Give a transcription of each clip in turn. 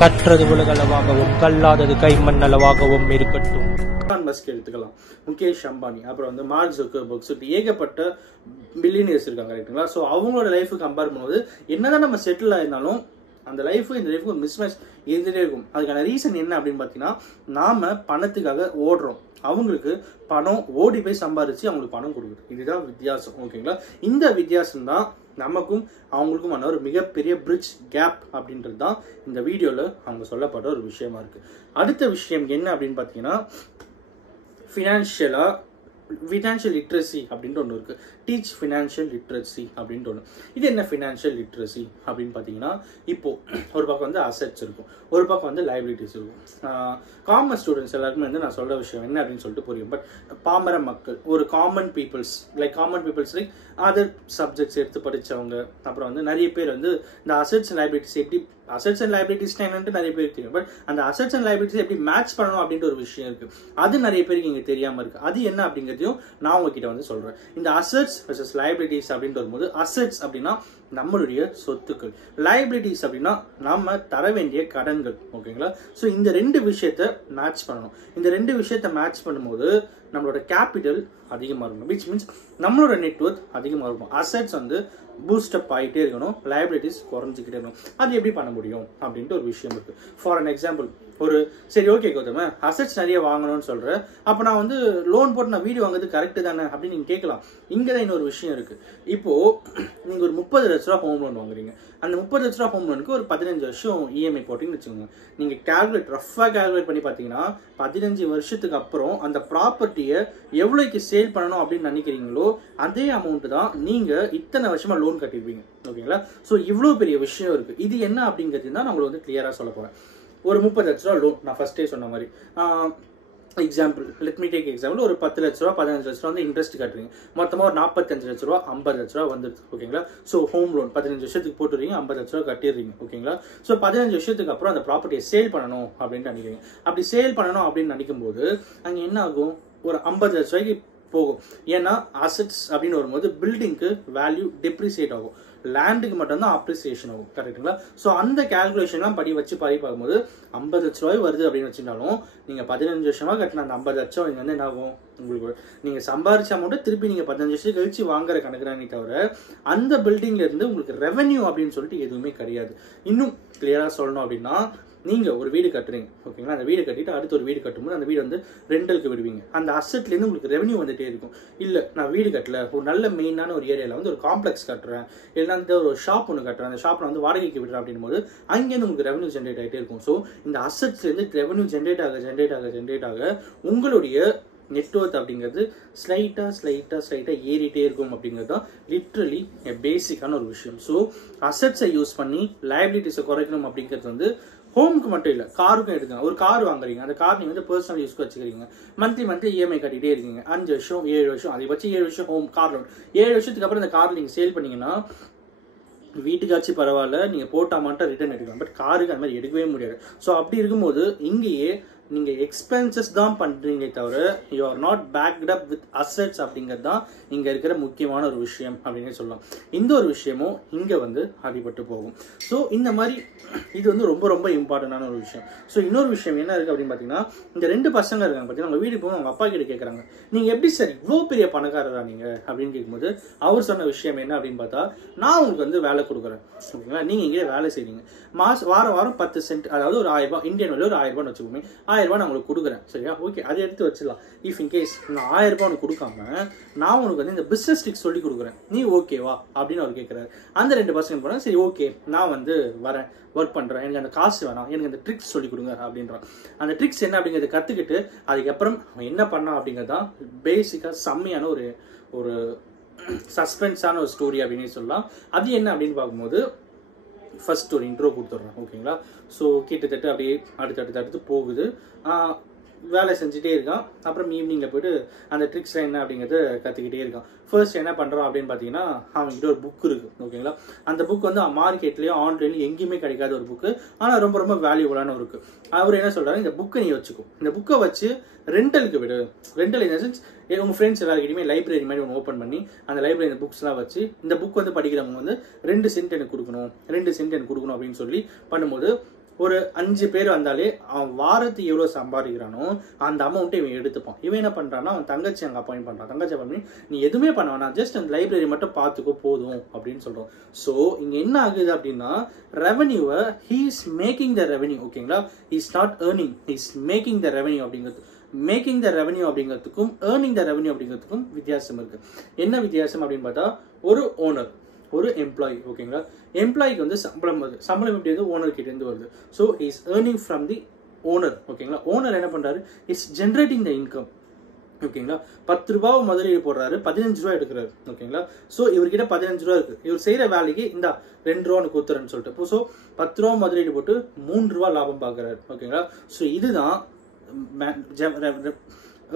கற்றது உலகளவாகவும் கல்லாதது கைமண்ணளவாகவும் இருக்கட்டும். மஸ்க் எடுத்துக்கலாம், முகேஷ் அம்பானி, அப்புறம் வந்து மார்க் ஜக்கர்பர்க், இப்படி ஏகப்பட்ட பில்லியனர்ஸ் இருக்காங்க ரைட்டுங்களா. ஸோ அவங்களோட லைஃபுக்கு கம்பேர் பண்ணும்போது என்னதான் நம்ம செட்டில் ஆயிருந்தாலும் அந்த லைஃபு இந்த லைஃபுக்கு ஒரு மிஸ்மேட்ச் இருந்துகிட்டே இருக்கும். அதுக்கான ரீசன் என்ன அப்படின்னு பார்த்தீங்கன்னா, நாம பணத்துக்காக ஓடுறோம், அவங்களுக்கு பணம் ஓடி போய் சம்பாரிச்சு அவங்களுக்கு பணம் கொடுக்குது. இதுதான் வித்தியாசம். ஓகேங்களா. இந்த வித்தியாசம் தான் நமக்கும் அவங்களுக்குமான ஒரு மிகப்பெரிய பிரிட்ஜ் கேப் அப்படின்றது தான் இந்த வீடியோல அவங்க சொல்லப்பட்ட ஒரு விஷயமா இருக்கு. அடுத்த விஷயம் என்ன அப்படின்னு பார்த்தீங்கன்னா, ஃபினான்ஷியல் லிட்ரஸி அப்படின்ட்டு ஒன்று இருக்கு. டீச் ஃபினான்ஷியல் லிட்ரஸி அப்படின்ட்டு ஒன்று. இது என்ன ஃபினான்ஷியல் லிட்ரஸி அப்படின்னு பார்த்தீங்கன்னா, இப்போ ஒரு பக்கம் வந்து அசெட்ஸ் இருக்கும், ஒரு பக்கம் வந்து லைபிலிட்டிஸ் இருக்கும். காமன் ஸ்டூடெண்ட்ஸ் எல்லாருக்குமே வந்து நான் சொல்ற விஷயம் என்ன அப்படின்னு சொல்லிட்டு புரியும். பட் பாமர மக்கள், ஒரு common peoples like other subjects எடுத்து படித்தவங்க, அப்புறம் வந்து நிறைய பேர் வந்து இந்த அசெட்ஸ் அண்ட் லைபிலிட்டிஸ் எப்படி அசெட்ஸ் அண்ட் லைபிலிட்டிஸ் என்னன்ட்டு நிறைய பேருக்கு தெரியும். பட் அந்த அசெட்ஸ் அண்ட் லைபிலிட்டிஸ் எப்படி மேட்ச் பண்ணணும் அப்படின்ற ஒரு விஷயம் இருக்கு. அது நிறைய பேருக்கு இங்க தெரியாம இருக்கு. அது என்ன அப்படிங்கிறதையும் நான் உங்ககிட்ட வந்து சொல்றேன். இந்த அசெட்ஸ் வெர்சஸ் லைபிலிட்டிஸ் அப்படின்னு வரும்போது, அசெட்ஸ் அப்படின்னா நம்மளுடைய சொத்துக்கள், லைபிலிட்டிஸ் அப்படின்னா நம்ம தர வேண்டிய கடன்கள். ஓகேங்களா. ஸோ இந்த ரெண்டு விஷயத்த மேட்ச் பண்ணணும். இந்த ரெண்டு விஷயத்த மேட்ச் பண்ணும்போது நம்மளோட கேபிட்டல் அதிகமாக இருக்கணும், விச் மீன்ஸ் நம்மளோட நெட்வொர்க் அதிகமாக இருக்கும். அசெட்ஸ் வந்து பூஸ்டப் ஆகிட்டே இருக்கணும், லைபிலிட்டிஸ் குறைஞ்சிக்கிட்டே இருக்கணும். அது எப்படி பண்ண முடியும் அப்படின்ட்டு ஒரு விஷயம் இருக்கு. ஃபார் அன் எக்ஸாம்பிள், ஒரு சரி ஓகே கௌதம, அசெட்ஸ் நிறைய வாங்கணும்னு சொல்றேன், அப்போ நான் வந்து லோன் போட்டு நான் வீடு வாங்குறது கரெக்டு தானே அப்படின்னு நீங்க கேட்கலாம். இங்கதான் இன்னொரு விஷயம் இருக்கு. இப்போ நீங்க ஒரு 30 லட்ச ரூபா ஹோம் லோன் வாங்குறீங்க. அந்த 30 லட்ச ரூபா ஹோம் லோனுக்கு ஒரு 15 வருஷம் இஎம்ஐ போட்டிங்கன்னு வச்சுக்கோங்க. நீங்க ரஃபா கால்குலேட் பண்ணி பார்த்தீங்கன்னா 15 வருஷத்துக்கு அப்புறம் அந்த ப்ராப்பர்ட்டியை எவ்வளோக்கு சேல் பண்ணணும் அப்படின்னு நினைக்கிறீங்களோ அதே அமௌண்ட் தான் நீங்க இத்தனை வருஷமா லோன் கட்டிருப்பீங்க. ஓகேங்களா. ஸோ இவ்வளோ பெரிய விஷயம் இருக்கு. இது என்ன அப்படிங்கிறது தான் நான் உங்களுக்கு வந்து கிளியரா சொல்ல போறேன். ஒரு 30 லட்ச ரூபா லோன், நான் ஃபர்ஸ்டே சொன்ன மாதிரி example, let me take example, ஒரு 10 லட்ச ரூபா 15 லட்ச ரூபா வந்து இன்ட்ரெஸ்ட் கட்டுறீங்க. மொத்தமாக ஒரு 45 லட்ச ரூபா 50 லட்ச ரூபா வந்துருது. ஓகேங்களா. ஸோ ஹோம் லோன் 15 வருஷத்துக்கு போட்டுறீங்க, 50 லட்ச ரூபா கட்டிடுறீங்க. ஓகேங்களா. ஸோ 15 வருஷத்துக்கு அப்புறம் அந்த ப்ராப்பர்ட்டியை சேல் பண்ணணும் அப்படின்னு நினைக்கிறீங்க. அப்படி சேல் பண்ணணும் அப்படின்னு நினைக்கும் போது அங்கே என்ன ஆகும், ஒரு 50 லட்ச ரூபாய்க்கு போகும். ஏன்னா அசெட்ஸ் அப்படின்னு வரும்போது பில்டிங்க்கு வேல்யூ டெப்ரிசியேட் ஆகும், லேண்டுக்கு மட்டும்தான் அப்ரிசியேஷன் ஆகும். கரெக்டுங்களா. ஸோ அந்த கால்குலேஷன்லாம் வச்சு பார்க்கும்போது 50 லட்ச ரூபாய் வருது அப்படின்னு வச்சுட்டாலும் நீங்க 15 வருஷமா கட்டின அந்த 50 லட்சம் இங்க வந்து என்ன ஆகும், உங்களுக்கு நீங்க சம்பாரிச்ச அமௌண்ட் திருப்பி நீங்க 15 வருஷம் கழிச்சு வாங்குற கணக்குறானே தவிர அந்த பில்டிங்ல இருந்து உங்களுக்கு ரெவென்யூ அப்படின்னு சொல்லிட்டு எதுவுமே கிடையாது. இன்னும் கிளியரா சொல்லணும் அப்படின்னா, நீங்க ஒரு வீடு கட்டுறீங்க. ஓகேங்களா. அந்த வீடு கட்டிட்டு அடுத்து ஒரு வீடு கட்டும்போது அந்த வீடு வந்து ரெண்டலுக்கு விடுவீங்க. அந்த அசெட்ல இருந்து உங்களுக்கு ரெவென்யூ வந்துட்டே இருக்கும். இல்ல நான் வீடு கட்டல, ஒரு நல்ல மெயினான ஒரு ஏரியால வந்து ஒரு காம்ப்ளெக்ஸ் கட்டுறேன், இல்லைன்னா அந்த ஒரு ஷாப் ஒன்று கட்டுறேன், அந்த ஷாப் வந்து வாடகைக்கு விடுறேன் அப்படின் போது அங்கேருந்து உங்களுக்கு ரெவென்யூ ஜென்ரேட் ஆகிட்டே இருக்கும். ஸோ இந்த அசெட்ஸ்ல இருந்து ரெவென்யூ ஜென்ரேட் ஆக உங்களுடைய நெட்வொர்க் அப்படிங்கிறது ஸ்லைட்டா ஏறிட்டே இருக்கும். அப்படிங்கிறது தான் லிட்ரலி பேசிக்கான ஒரு விஷயம். ஸோ அசெட்ஸை யூஸ் பண்ணி லைபிலிட்டிஸை குறைக்கணும் அப்படிங்கிறது வந்து ஹோமுக்கு மட்டும் இல்லை, காருக்கும் எடுத்துங்க. ஒரு கார் வாங்குறீங்க, அந்த கார் நீங்க வந்து பர்சனல் யூஸ்க்கு வச்சுக்கிறீங்க, மந்த்லி இஎம்ஐ கட்டிட்டே இருக்கீங்க. 5 வருஷம் 7 வருஷம் அதிகபட்சம் 7 வருஷம் ஹோம் கார் லோன். 7 வருஷத்துக்கு அப்புறம் அந்த கார் நீங்க சேல் பண்ணீங்கன்னா வீட்டுக்காச்சும் பரவாயில்ல, நீங்க போட்ட அமௌண்ட்டை ரிட்டர்ன் எடுக்கலாம். பட் காருக்கு அந்த மாதிரி எடுக்கவே முடியாது. ஸோ அப்படி இருக்கும்போது இங்கேயே நீங்க எக்ஸ்பென்சஸ் தான் பண்றீங்களே தவிர you are not fact up with assets அப்படிங்கிறது தான் இங்க இருக்கிற முக்கியமான ஒரு விஷயம் அப்படின்னு சொல்லலாம். இந்த ஒரு விஷயமும் இங்க வந்து அடிபட்டு போகும். ஸோ இந்த மாதிரி இது வந்து ரொம்ப ரொம்ப இம்பார்ட்டன்டான ஒரு விஷயம். ஸோ இன்னொரு விஷயம் என்ன இருக்கு அப்படின்னு பாத்தீங்கன்னா, இந்த 2 பசங்க இருக்காங்க பாத்தீங்கன்னா, அவங்க வீட்டுக்கு போய் அவங்க அப்பா கிட்ட கேட்கறாங்க, நீங்க எப்படி சார் இவ்வளவு பெரிய பணக்காரரா நீங்க அப்படின்னு கேட்கும்போது அவர் சொன்ன விஷயம் என்ன அப்படின்னு பார்த்தா, நான் உங்களுக்கு வந்து வேலை கொடுக்குறேன். ஓகேங்களா. நீங்க இங்கே வேலை செய்வீங்க, வாரம் 10 சென்ட், அதாவது ஒரு 1000 ரூபாய், இந்தியன் வேலை ஒரு 1000 ரூபான்னு வச்சுக்கோங்க. 1000 ரூபாய் நான் உங்களுக்கு கொடுக்குறேன். சரியா. ஓகே, அதை எடுத்து வச்சிடலாம். இஃப் இன்கேஸ் நான் 1000 ரூபாய் உனக்கு கொடுக்காம நான் உனக்கு வந்து இந்த பிசினஸ் ட்ரிக்ஸ் சொல்லி கொடுக்குறேன், நீ ஓகேவா அப்படின்னு அவர் கேட்கிறாரு. அந்த 2 பசங்க போனா சரி ஓகே நான் வந்து வரேன், ஒர்க் பண்றேன், எனக்கு அந்த காசு வேணாம், எனக்கு அந்த ட்ரிக்ஸ் சொல்லி கொடுங்க அப்படின்றான். அந்த ட்ரிக்ஸ் என்ன அப்படிங்கிறத கத்துக்கிட்டு அதுக்கப்புறம் அவன் என்ன பண்ணான் அப்படிங்கறதான் பேசிக்கா செம்மையான ஒரு சஸ்பென்ஸான ஒரு ஸ்டோரி அப்படின்னு சொல்லலாம். அது என்ன அப்படின்னு பார்க்கும்போது, ஃபர்ஸ்ட் ஒரு இன்ட்ரோ கொடுத்துட்றேன். ஓகேங்களா. ஸோ கிட்டத்தட்ட அப்படியே அடுத்து போகுது. வேலை செஞ்சுட்டே இருக்கான். அப்புறம் ஈவினிங்ல போயிட்டு அந்த ட்ரிக்ஸ்லாம் என்ன அப்படிங்கிறத கற்றுக்கிட்டே இருக்கான். ஃபர்ஸ்ட் என்ன பண்ணுறான் அப்படின்னு பார்த்தீங்கன்னா, அவன்கிட்ட ஒரு புக் இருக்கு. ஓகேங்களா. அந்த புக் வந்து மார்க்கெட்லேயும் ஆன்லைன்லையும் எங்கேயுமே கிடைக்காத ஒரு புக்கு, ஆனால் ரொம்ப ரொம்ப வேல்யூபுளான ஒரு புக்கு. அவர் என்ன சொல்றாரு, இந்த புக்கை நீ வச்சுக்கோ, இந்த புக்கை வச்சு ரெண்டலுக்கு விடு. ரெண்டல் இன் த சென்ஸ் உங்க ஃப்ரெண்ட்ஸ் எல்லாருக்கிட்டையுமே லைப்ரரி மாதிரி ஒன்று ஓப்பன் பண்ணி அந்த லைப்ரரி இந்த புக்ஸ்லாம் வச்சு இந்த புக் வந்து படிக்கிறவங்க வந்து 2 சென்ட் எனக்கு கொடுக்கணும் அப்படின்னு சொல்லி பண்ணும்போது ஒரு 5 பேர் வந்தாலே அவன் வாரத்துக்கு எவ்வளவு சம்பாதிக்கிறானோ அந்த அமௌண்ட்டை இவன் எடுத்துப்பான். இவன் என்ன பண்றான்னா அவன் தங்கச்சி அங்க அப்பாயிண்ட் பண்றான். தங்கச்சி பண்ணி நீ எதுவுமே பண்ண வேணாம், ஜஸ்ட் அந்த லைப்ரரி மட்டும் பார்த்துக்கோ போதும் அப்படின்னு சொல்றோம். ஸோ இங்க என்ன ஆகுது அப்படின்னா ரெவன்யூவை ஹீஸ் மேக்கிங் த ரெவன்யூ. ஓகேங்களா, is not earning, is making the revenue அப்படிங்கிறது. மேக்கிங் த ரெவன்யூ அப்படிங்கிறதுக்கும் ஏர்னிங் த ரெவன்யூ அப்படிங்கிறதுக்கும் வித்தியாசம் இருக்கு. என்ன வித்தியாசம் அப்படின்னு பார்த்தா ஒரு ஓனர் ஒரு எம்ப்ளாயி. ஓகேங்களா, எம்ப்ளாய்க்கு வந்து சம்பளம் வருது. சம்பளம் எப்படி வந்து ஓனர் கிட்ட இருந்து வருது. So is earning from the owner. ஓகேங்களா, ஓனர் என்ன பண்றாரு, இஸ் ஜென்ரேட்டிங் த இன்கம். ஓகேங்களா, 10 ரூபாய் முதலீடு போடுறாரு, 15 ரூபாய் எடுக்கிறாரு. ஓகேங்களா, ஸோ இவர்கிட்ட 15 ரூபா இருக்கு. இவர் செய்யற வேலைக்கு இந்த 2 ரூபா கொடுத்துறேன்னு சொல்லிட்டு ஸோ 10 ரூபா முதலீடு போட்டு 3 ரூபா லாபம் பார்க்கறாரு. ஓகேங்களா, ஸோ இதுதான்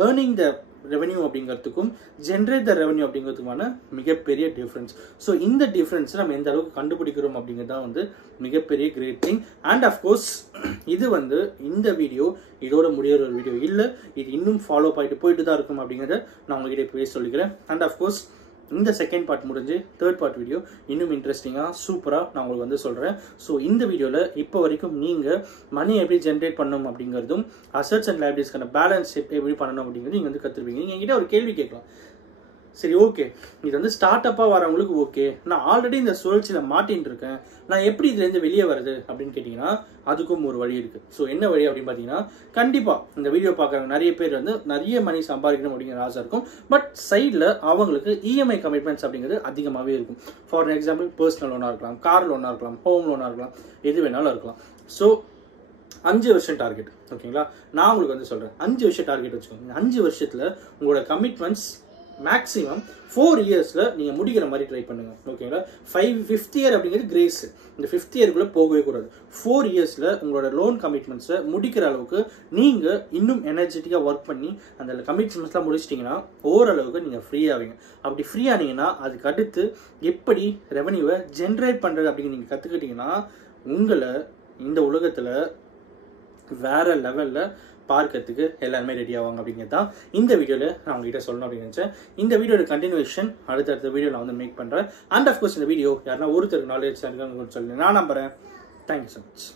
ஏர்னிங் த ரெவன்யூ அப்படிங்கிறதுக்கும் ஜென்ரேட் த ரெவன்யூ அப்படிங்கிறதுக்குமான மிகப்பெரிய டிஃபரன்ஸ். ஸோ இந்த டிஃபரன்ஸ் நம்ம எந்த அளவுக்கு கண்டுபிடிக்கிறோம் அப்படிங்கிறது தான் வந்து மிகப்பெரிய கிரேட் திங். அண்ட் அஃப்கோர்ஸ் இது வந்து இந்த வீடியோ இதோட முடிகிற ஒரு வீடியோ இல்லை, இது இன்னும் ஃபாலோ போயிட்டு தான் இருக்கும் அப்படிங்கிறத நான் உங்ககிட்ட இப்பவே சொல்லிக்கிறேன். அண்ட் அஃப்கோர்ஸ் இந்த செகண்ட் பார்ட் முடிஞ்சு தேர்ட் பார்ட் வீடியோ இன்னும் இன்ட்ரெஸ்டிங்காக சூப்பராக நான் உங்களுக்கு வந்து சொல்கிறேன். ஸோ இந்த வீடியோவில் இப்போ வரைக்கும் நீங்கள் மணி எப்படி ஜென்ரேட் பண்ணணும் அப்படிங்கிறதும் அசட்ஸ் அண்ட் லைபிலிட்டிஸ்க்கான பேலன்ஸ் எப்படி பண்ணணும் அப்படிங்கிறது நீங்கள் வந்து கற்றுருப்பீங்க. நீங்கள் என்கிட்ட ஒரு கேள்வி கேட்கலாம், சரி ஓகே இது வந்து ஸ்டார்ட் அப்பாக வரவங்களுக்கு ஓகே, நான் ஆல்ரெடி இந்த சுழற்சியில் மாட்டின்னு இருக்கேன், நான் எப்படி இதுலேருந்து வெளியே வருது அப்படின்னு கேட்டிங்கன்னா அதுக்கும் ஒரு வழி இருக்குது. ஸோ என்ன வழி அப்படின்னு பார்த்தீங்கன்னா கண்டிப்பாக இந்த வீடியோ பார்க்குறவங்க நிறைய பேர் வந்து நிறைய மணி சம்பாதிக்கணும் அப்படிங்கிற ஆசை இருக்கும். பட் சைடில் அவங்களுக்கு இஎம்ஐ கமிட்மெண்ட்ஸ் அப்படிங்கிறது அதிகமாகவே இருக்கும். ஃபார் எக்ஸாம்பிள் பர்சனல் லோனாக இருக்கலாம், கார் லோனாக இருக்கலாம், ஹோம் லோனாக இருக்கலாம், எது வேணாலும் இருக்கலாம். ஸோ 5 வருஷம் டார்கெட். ஓகேங்களா, நான் உங்களுக்கு வந்து சொல்கிறேன் 5 வருஷம் டார்கெட் வச்சுக்கோங்க. 5 வருஷத்தில் உங்களோட கமிட்மெண்ட்ஸ் மேக்ஸிமம் 4 இயர்ஸ்ல நீங்க முடிக்கிற மாதிரி ட்ரை பண்ணுங்க. ஓகேங்களா, 5th இயர் அப்படிங்கிறது கிரேஸ். இந்த 5th இயர்க்குள்ள போகவே கூடாது. 4 இயர்ஸ்ல உங்களோட லோன் கமிட்மெண்ட்ஸை முடிக்கிற அளவுக்கு நீங்க இன்னும் எனர்ஜெட்டிக்கா ஒர்க் பண்ணி அந்த கமிட்மெண்ட்ஸ்லாம் முடிச்சிட்டீங்கன்னா ஓரளவுக்கு நீங்க ஃப்ரீ ஆவீங்க. அப்படி ஃப்ரீ ஆனீங்கன்னா அதுக்கு அடுத்து எப்படி ரெவன்யூவை ஜென்ரேட் பண்றது அப்படின்னு நீங்க கத்துக்கிட்டீங்கன்னா உங்களை இந்த உலகத்துல வேற லெவல்ல பார்க்கறதுக்கு எல்லாருமே ரெடி ஆவாங்க அப்படிங்கிறது தான் இந்த வீடியோவில் நான் உங்ககிட்ட சொல்லணும் அப்படின்னு நினச்சேன். இந்த வீடியோட கண்டினியூஷன் அடுத்த வீடியோ நான் வந்து மேக் பண்ணுறேன். அண்ட் அஃப்கோர்ஸ் இந்த வீடியோ யாருன்னா ஒருத்தருக்கு நாலேஜ் இருக்கான்னு சொல்லி நான் நம்புறேன். Thank you so much.